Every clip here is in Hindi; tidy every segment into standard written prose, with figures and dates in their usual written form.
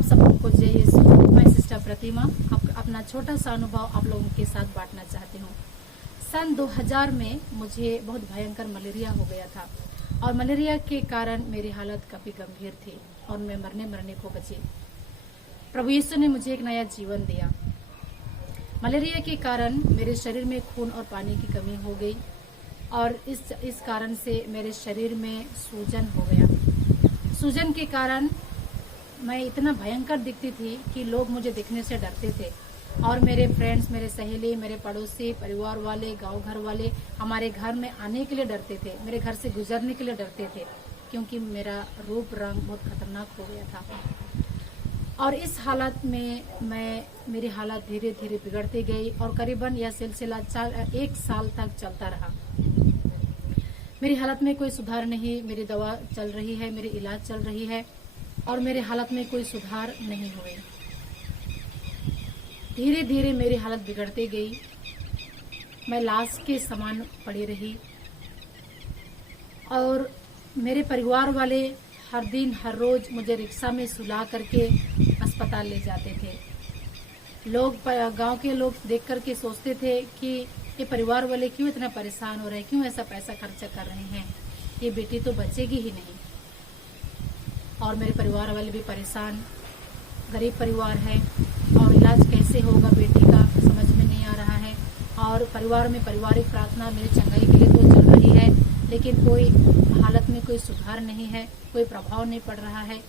आप सबों को जय यीशु। मैं सिस्टर प्रतिमा अपना छोटा सा अनुभव आप लोगों के साथ बांटना चाहती हूँ। सन 2000 में मुझे बहुत भयंकर मलेरिया हो गया था और मलेरिया के कारण मेरी हालत काफी गंभीर थी और मैं मरने को बची। प्रभु यीशु ने मुझे एक नया जीवन दिया। मलेरिया के कारण मेरे शरीर में खून और पानी की कमी हो गई और इस कारण से मेरे शरीर में सूजन हो गया। सूजन के कारण मैं इतना भयंकर दिखती थी कि लोग मुझे दिखने से डरते थे और मेरे फ्रेंड्स, मेरे सहेली, मेरे पड़ोसी, परिवार वाले, गांव घर वाले हमारे घर में आने के लिए डरते थे, मेरे घर से गुजरने के लिए डरते थे, क्योंकि मेरा रूप रंग बहुत खतरनाक हो गया था। और इस हालत में मेरी हालत धीरे धीरे बिगड़ती गई और करीबन यह सिलसिला 1 साल तक चलता रहा। मेरी हालत में कोई सुधार नहीं, मेरी दवा चल रही है, मेरी इलाज चल रही है और मेरे हालत में कोई सुधार नहीं हुए। धीरे धीरे मेरी हालत बिगड़ती गई। मैं लाश के समान पड़ी रही और मेरे परिवार वाले हर दिन हर रोज मुझे रिक्शा में सुला करके अस्पताल ले जाते थे। लोग, गांव के लोग देख करके सोचते थे कि ये परिवार वाले क्यों इतना परेशान हो रहे हैं, क्यों ऐसा पैसा खर्चा कर रहे हैं, ये बेटी तो बचेगी ही नहीं। और मेरे परिवार वाले भी परेशान, गरीब परिवार है और इलाज कैसे होगा बेटी का समझ में नहीं आ रहा है। और परिवार में पारिवारिक प्रार्थना मेरी चंगाई के लिए तो चल रही है, लेकिन कोई हालत में कोई सुधार नहीं है, कोई प्रभाव नहीं पड़ रहा है।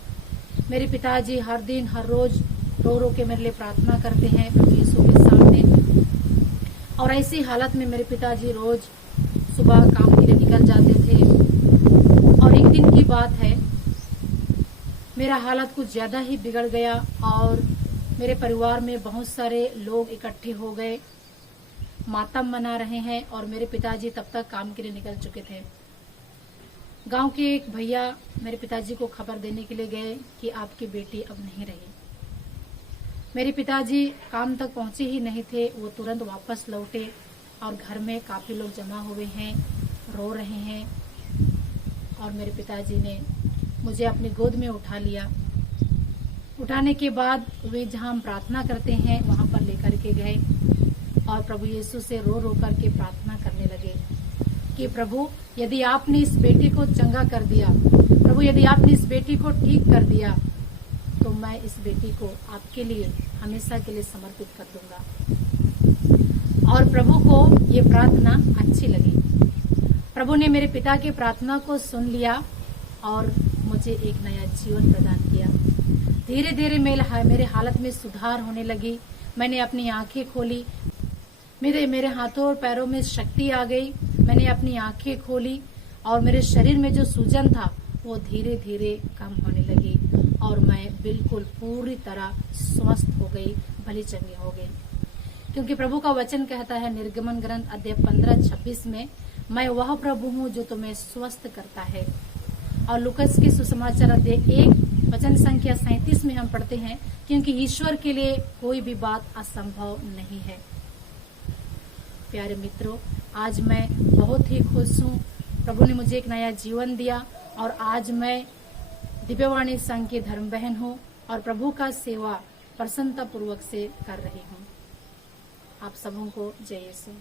मेरे पिताजी हर दिन हर रोज रो रो के मेरे लिए प्रार्थना करते हैं प्रभु यीशु के सामने। और ऐसी हालत में मेरे पिताजी रोज सुबह काम के लिए निकल जाते थे। और एक दिन की बात है, मेरा हालत कुछ ज्यादा ही बिगड़ गया और मेरे परिवार में बहुत सारे लोग इकट्ठे हो गए, मातम मना रहे हैं और मेरे पिताजी तब तक काम के लिए निकल चुके थे। गांव के एक भैया मेरे पिताजी को खबर देने के लिए गए कि आपकी बेटी अब नहीं रही। मेरे पिताजी काम तक पहुंचे ही नहीं थे, वो तुरंत वापस लौटे और घर में काफी लोग जमा हुए हैं, रो रहे हैं। और मेरे पिताजी ने मुझे अपनी गोद में उठा लिया। उठाने के बाद वे जहां हम प्रार्थना करते हैं वहां पर लेकर के गए और प्रभु यीशु से रो रो करके प्रार्थना करने लगे कि प्रभु, यदि आपने इस बेटी को चंगा कर दिया, प्रभु यदि आपने इस बेटी को ठीक कर दिया, तो मैं इस बेटी को आपके लिए हमेशा के लिए समर्पित कर दूंगा। और प्रभु को ये प्रार्थना अच्छी लगी। प्रभु ने मेरे पिता की प्रार्थना को सुन लिया और मुझे एक नया जीवन प्रदान किया। धीरे धीरे मेरे हालत में सुधार होने लगी। मैंने अपनी आंखें खोली, मेरे हाथों और पैरों में शक्ति आ गई। मैंने अपनी आंखें खोली और मेरे शरीर में जो सूजन था वो धीरे धीरे कम होने लगी और मैं बिल्कुल पूरी तरह स्वस्थ हो गई, भली चंगी हो गई। क्योंकि प्रभु का वचन कहता है निर्गमन ग्रंथ अध्याय 15:26 में, मैं वह प्रभु हूँ जो तुम्हें स्वस्थ करता है। और लूकास के सुसमाचार अध्याय 1 वचन संख्या 37 में हम पढ़ते हैं, क्योंकि ईश्वर के लिए कोई भी बात असंभव नहीं है। प्यारे मित्रों, आज मैं बहुत ही खुश हूँ। प्रभु ने मुझे एक नया जीवन दिया और आज मैं दिव्यवाणी संघ की धर्म बहन हूँ और प्रभु का सेवा प्रसन्नता पूर्वक से कर रही हूँ। आप सबों को जय यीशु।